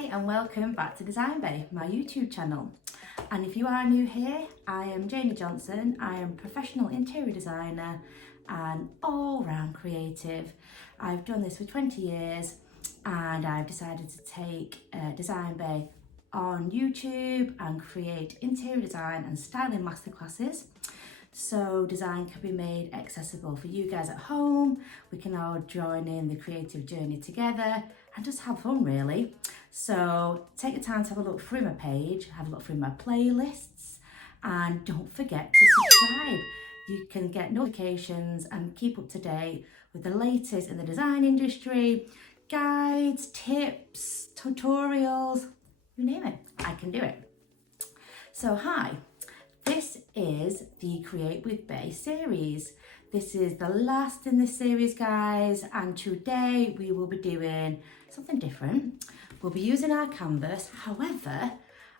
Hi and welcome back to DesignBeau, my YouTube channel. And if you are new here, I am Janie Johnson. I am a professional interior designer and all-round creative. I've done this for 20 years and I've decided to take DesignBeau on YouTube and create interior design and styling masterclasses. So design can be made accessible for you guys at home. We can all join in the creative journey together and just have fun really. So take the time to have a look through my page, have a look through my playlists, and don't forget to subscribe. You can get notifications and keep up to date with the latest in the design industry, guides, tips, tutorials, you name it, I can do it. So hi. This is the Create with Beau series. This is the last in this series, guys, and today we will be doing something different. We'll be using our canvas. However,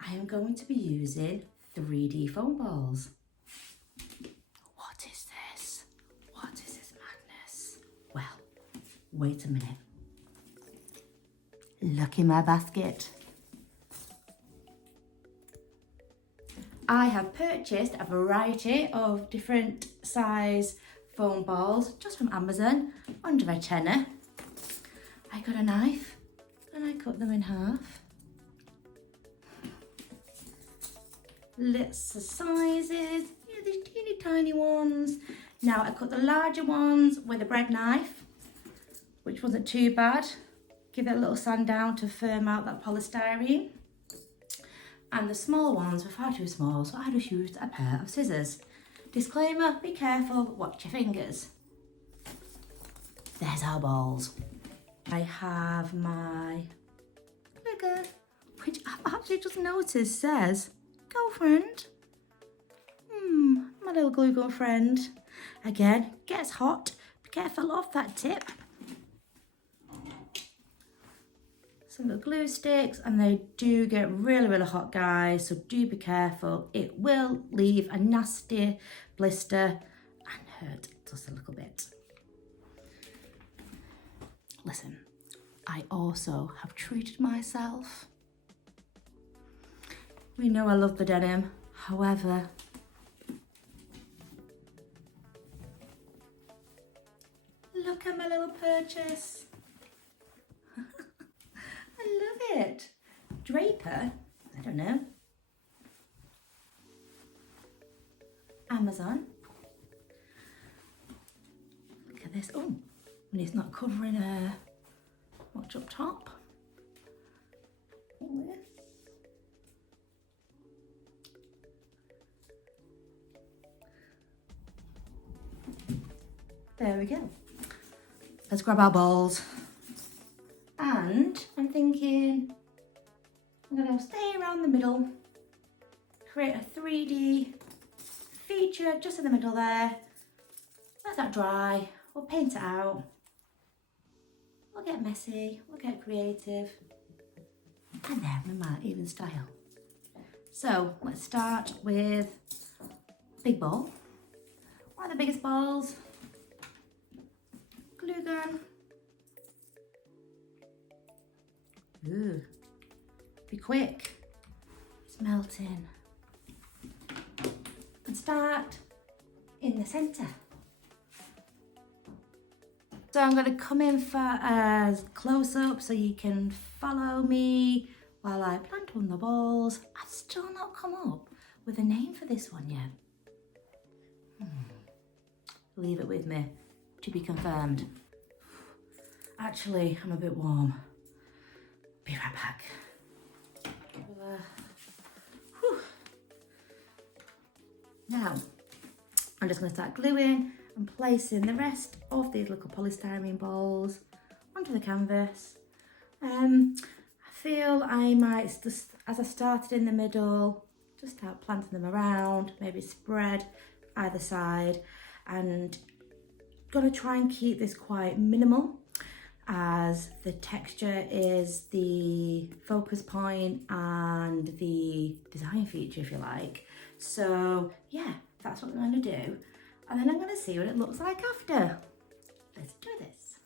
I am going to be using 3D foam balls. What is this? What is this madness? Well, wait a minute. Look in my basket. I have purchased a variety of different size foam balls just from Amazon, under a tenner. I got a knife and I cut them in half. Lots of sizes, yeah, these teeny tiny ones. Now I cut the larger ones with a bread knife, which wasn't too bad. Give it a little sand down to firm out that polystyrene. And the small ones were far too small, so I just used a pair of scissors. Disclaimer, be careful, watch your fingers. There's our balls. I have my glue gun, which I've actually just noticed says, girlfriend. My little glue gun friend. Again, gets hot, be careful of that tip. Some of the glue sticks, and they do get really hot, guys, so do be careful. It will leave a nasty blister and hurt just a little bit. Listen, I also have treated myself. We know I love the denim, however, look at my little purchase. I love it. Draper, I don't know. Amazon. Look at this. Oh, and it's not covering much up top. Oh, yes. There we go. Let's grab our balls. And I'm thinking I'm going to stay around the middle, create a 3D feature just in the middle there. Let that dry, we'll paint it out, we'll get messy, we'll get creative, and then we might even style. So let's start with big ball. One of the biggest balls, glue gun. Ooh, be quick, it's melting. And start in the centre. So I'm going to come in for a close up so you can follow me while I plant on the balls. I've still not come up with a name for this one yet. Leave it with me, to be confirmed. Actually, I'm a bit warm. Be right back. Now, I'm just going to start gluing and placing the rest of these little polystyrene balls onto the canvas. I feel I might, just as I started in the middle, just start planting them around, maybe spread either side, and going to try and keep this quite minimal, as the texture is the focus point and the design feature, if you like. So yeah, that's what I'm going to do, and then I'm going to see what it looks like after. Let's do this.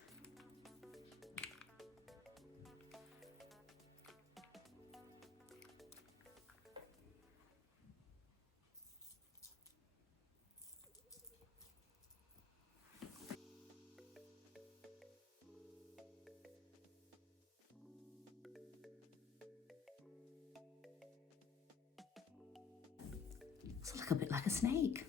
It's a little bit like a snake.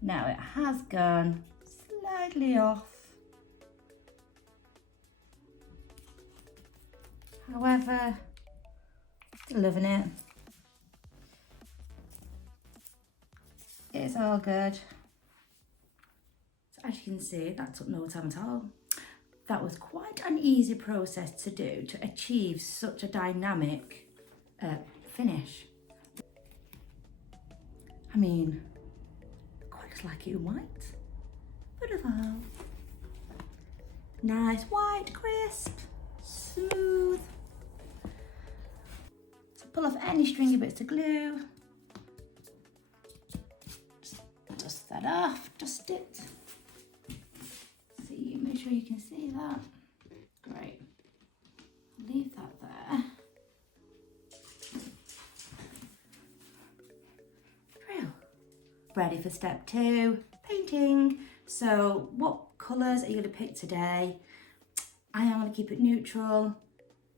Now it has gone slightly off. However, still loving it. It's all good. So as you can see, that took no time at all. That was quite an easy process to do to achieve such a dynamic finish. I mean, quite like it in white. Beautiful. Nice white, crisp, smooth. So pull off any stringy bits of glue. Dust that off, dust it. See, make sure you can see that. Great. Leave that there. Real. Ready for step 2, painting. So what colours are you going to pick today? I am going to keep it neutral.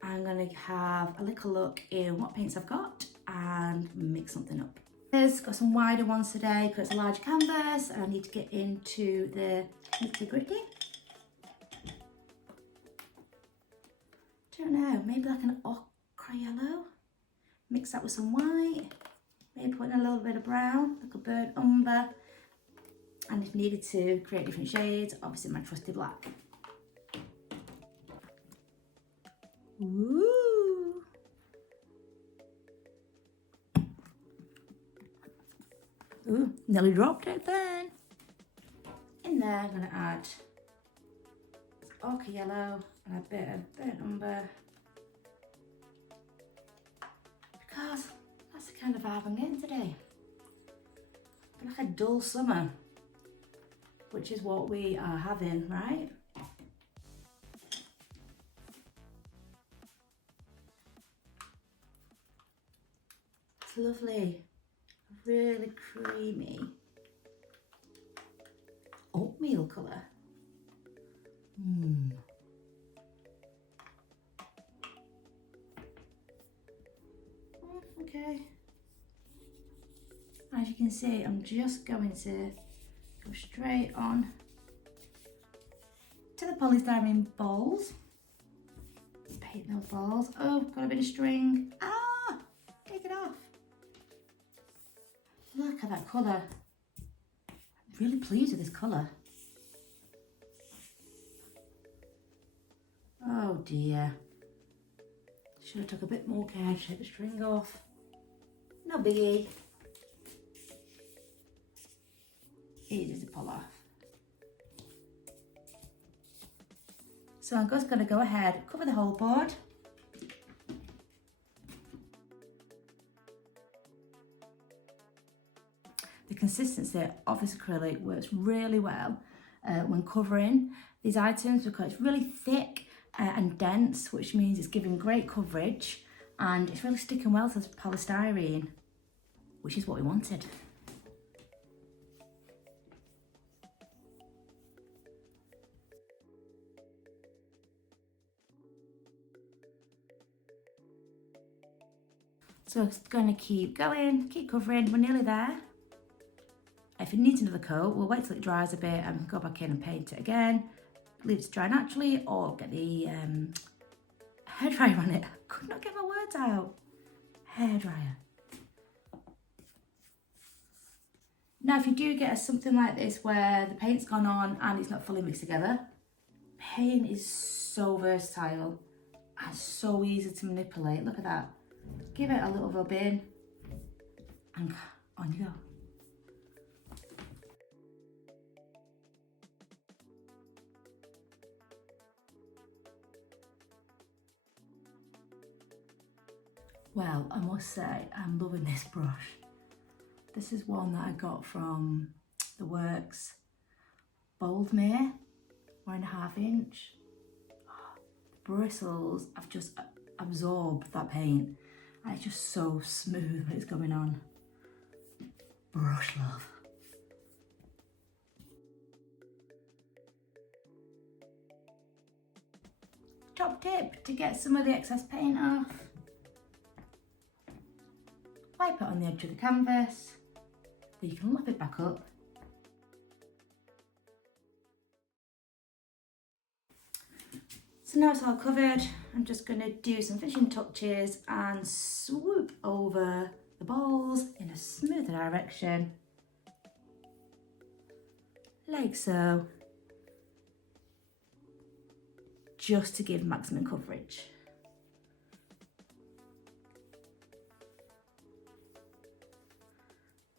I'm going to have a little look in what paints I've got and mix something up. I've got some wider ones today because it's a large canvas and I need to get into the nitty-gritty. Don't know, maybe like an ochre yellow. Mix that with some white. Maybe put in a little bit of brown, like a burnt umber. And if needed to create different shades, obviously my trusty black. Ooh. Ooh, nearly dropped it then. In there, I'm going to add ochre yellow and a bit of burnt umber. Because that's the kind of vibe I'm getting today. Like a dull summer, which is what we are having, right? It's lovely, really creamy oatmeal colour. Okay. As you can see, I'm just going to go straight on to the polystyrene balls. Paint those balls. Oh, got a bit of string. Ah! Take it off. Look at that colour. I'm really pleased with this colour. Oh dear. Should have took a bit more care to take the string off. No biggie. Easy to pull off. So I'm just going to go ahead, cover the whole board. The consistency of this acrylic works really well when covering these items because it's really thick and dense, which means it's giving great coverage and it's really sticking well to the polystyrene, which is what we wanted. So it's going to keep going, keep covering, we're nearly there. If it needs another coat, we'll wait till it dries a bit and go back in and paint it again. Leave it to dry naturally or get the hairdryer on it. I could not get my words out. Hairdryer. Now if you do get something like this where the paint's gone on and it's not fully mixed together, paint is so versatile and so easy to manipulate. Look at that. Give it a little rub in and on you go. Well, I must say, I'm loving this brush. This is one that I got from The Works Boldmere, 1.5 inch. Oh, the bristles have just absorbed that paint. And it's just so smooth when it's going on. Brush love. top tip to get some of the excess paint off. Wipe it on the edge of the canvas, then you can lap it back up. So now it's all covered, I'm just going to do some finishing touches and swoop over the balls in a smoother direction, like so, just to give maximum coverage.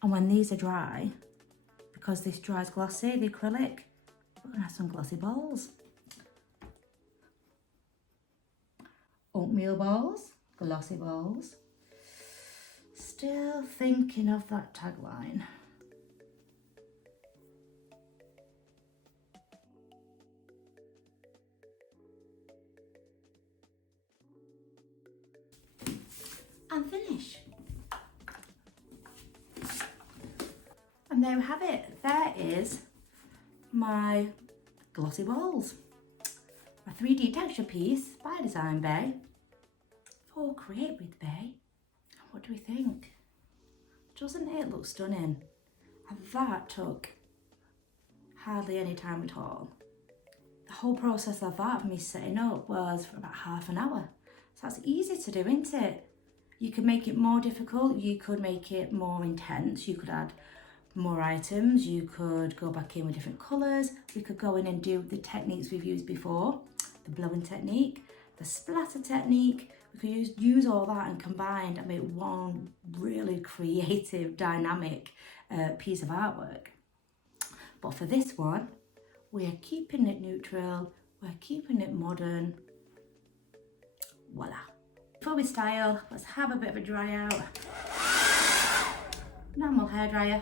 And when these are dry, because this dries glossy, the acrylic, we're going to have some glossy balls. Oatmeal balls, glossy balls. Still thinking of that tagline. And finish. And there we have it. There is my glossy balls. A 3D texture piece by DesignBeau for Create with Beau. What do we think? Doesn't it look stunning? And that took hardly any time at all. The whole process of that, of me setting up, was for about half an hour. So that's easy to do, isn't it? You could make it more difficult, you could make it more intense, you could add more items, you could go back in with different colours, we could go in and do the techniques we've used before, the blowing technique, the splatter technique. We could use all that and combine and make one really creative, dynamic piece of artwork. But for this one, we're keeping it neutral, we're keeping it modern. Voila. Before we style, let's have a bit of a dry out. Normal hairdryer.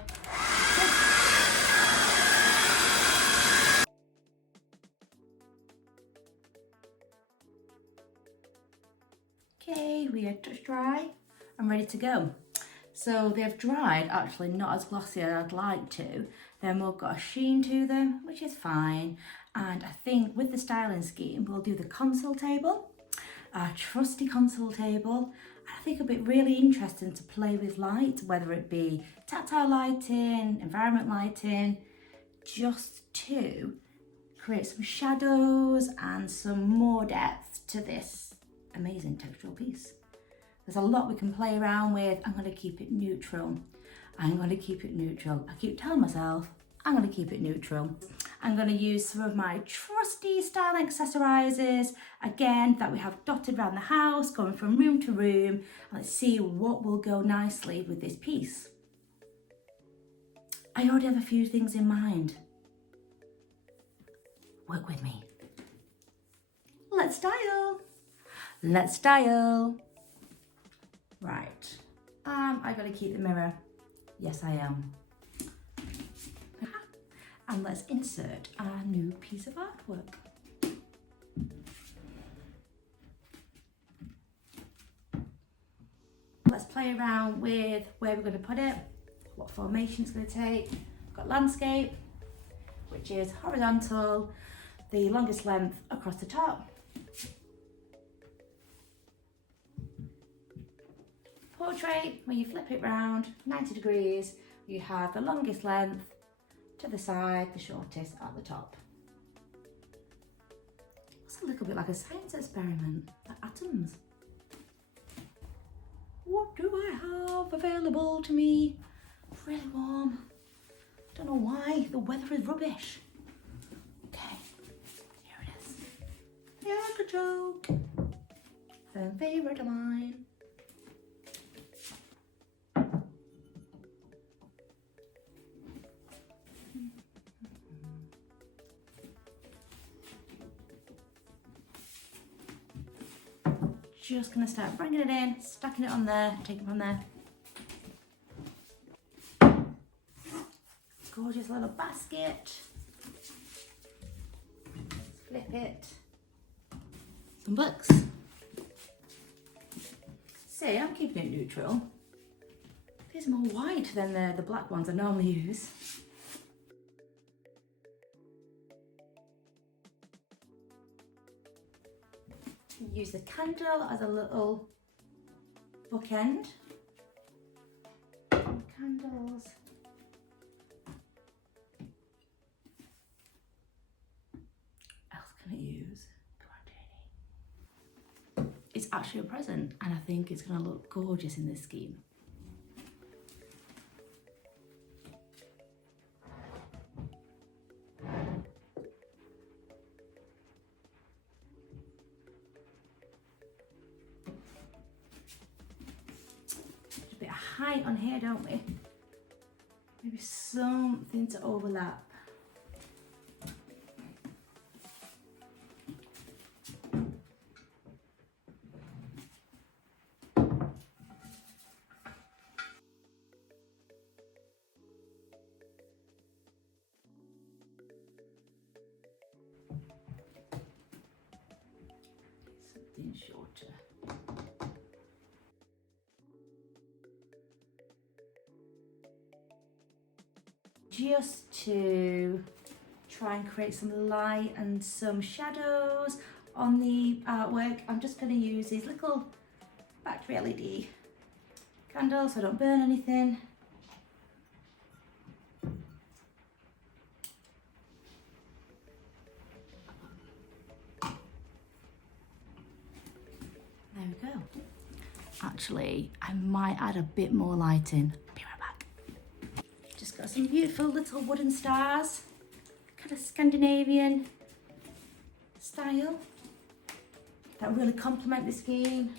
Okay, we are touch dry and ready to go. So they've dried, actually not as glossy as I'd like to. Then we've got a sheen to them, which is fine. And I think with the styling scheme, we'll do the console table, our trusty console table. I think it'll be really interesting to play with light, whether it be tactile lighting, environment lighting, just to create some shadows and some more depth to this amazing textural piece. There's a lot we can play around with. I'm going to keep it neutral. I'm going to keep it neutral. I keep telling myself I'm going to keep it neutral. I'm going to use some of my trusty style accessorizers, again, that we have dotted around the house, going from room to room. Let's see what will go nicely with this piece. I already have a few things in mind. Work with me. Let's style. Let's style. Right. I gotta keep the mirror. Yes, I am. And let's insert our new piece of artwork. Let's play around with where we're going to put it, what formation it's going to take. We've got landscape, which is horizontal, the longest length across the top. Portrait, when you flip it round 90 degrees, you have the longest length to the side, the shortest at the top. It's a little bit like a science experiment, like atoms. What do I have available to me? It's really warm. Don't know why, the weather is rubbish. Okay, here it is. Yeah, a joke. A favourite of mine. Just going to start bringing it in, stacking it on there, taking it from there. Gorgeous little basket. Flip it. Some books. See, I'm keeping it neutral. These are more white than the black ones I normally use. Use the candle as a little bookend. Candles. What else can I use? Come on, Janie. It's actually a present, and I think it's going to look gorgeous in this scheme. A bit of height on here, don't we? Maybe something to overlap. Something shorter. Just to try and create some light and some shadows on the artwork, I'm just going to use these little battery LED candles so I don't burn anything. There we go. Actually, I might add a bit more lighting. Be right back. Just got some beautiful little wooden stars, kind of Scandinavian style that really complement the scheme.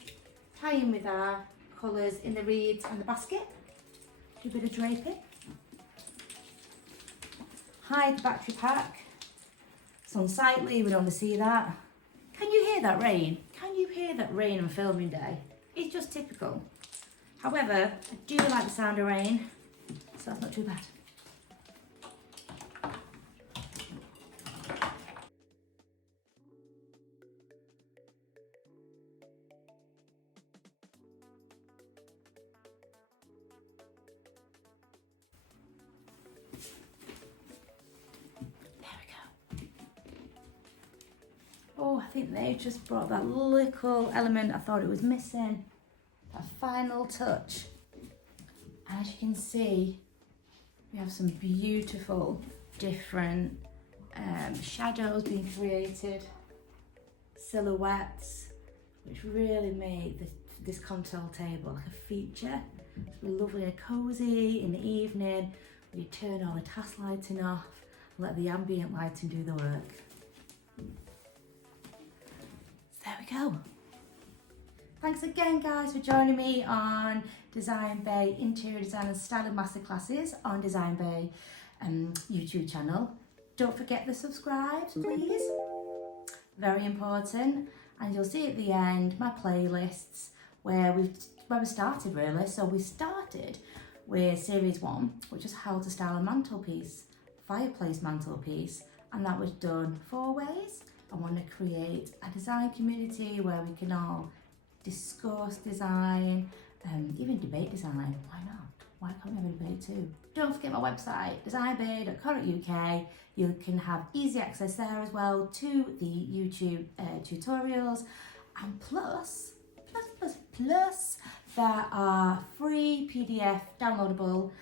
Tie in with our colours in the reeds and the basket. Do a bit of draping. Hide the battery pack. It's unsightly, we don't want to see that. Can you hear that rain? Can you hear that rain on filming day? It's just typical. However, I do like the sound of rain, so that's not too bad. Oh, I think they just brought that little element I thought it was missing. That final touch. As you can see, we have some beautiful different shadows being created, silhouettes, which really made this console table like a feature. It's really lovely and cosy in the evening when you turn all the task lighting off and let the ambient lighting do the work. There we go. Thanks again, guys, for joining me on DesignBeau Interior Design and Styling Masterclasses on DesignBeau YouTube channel. Don't forget the subscribe, please. Very important. And you'll see at the end my playlists where we started really. So we started with series 1, which is how to style a mantelpiece, fireplace mantelpiece, and that was done 4 ways. I want to create a design community where we can all discuss design, even debate design. Why not? Why can't we have a debate too? Don't forget my website, designbeau.co.uk. You can have easy access there as well to the YouTube tutorials. And plus, there are free PDF downloadable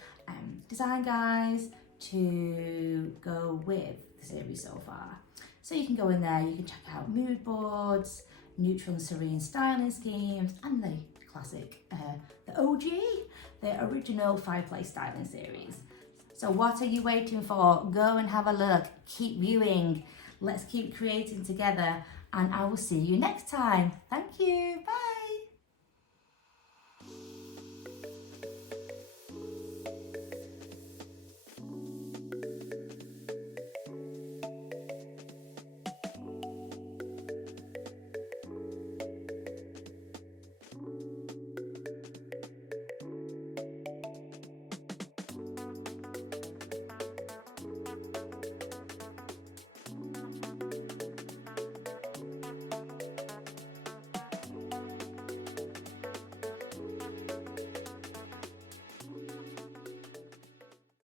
design guides to go with the series so far. So you can go in there, you can check out mood boards, neutral and serene styling schemes, and the classic, the OG, the original fireplace styling series. So what are you waiting for? Go and have a look, keep viewing, let's keep creating together, and I will see you next time. Thank you, bye.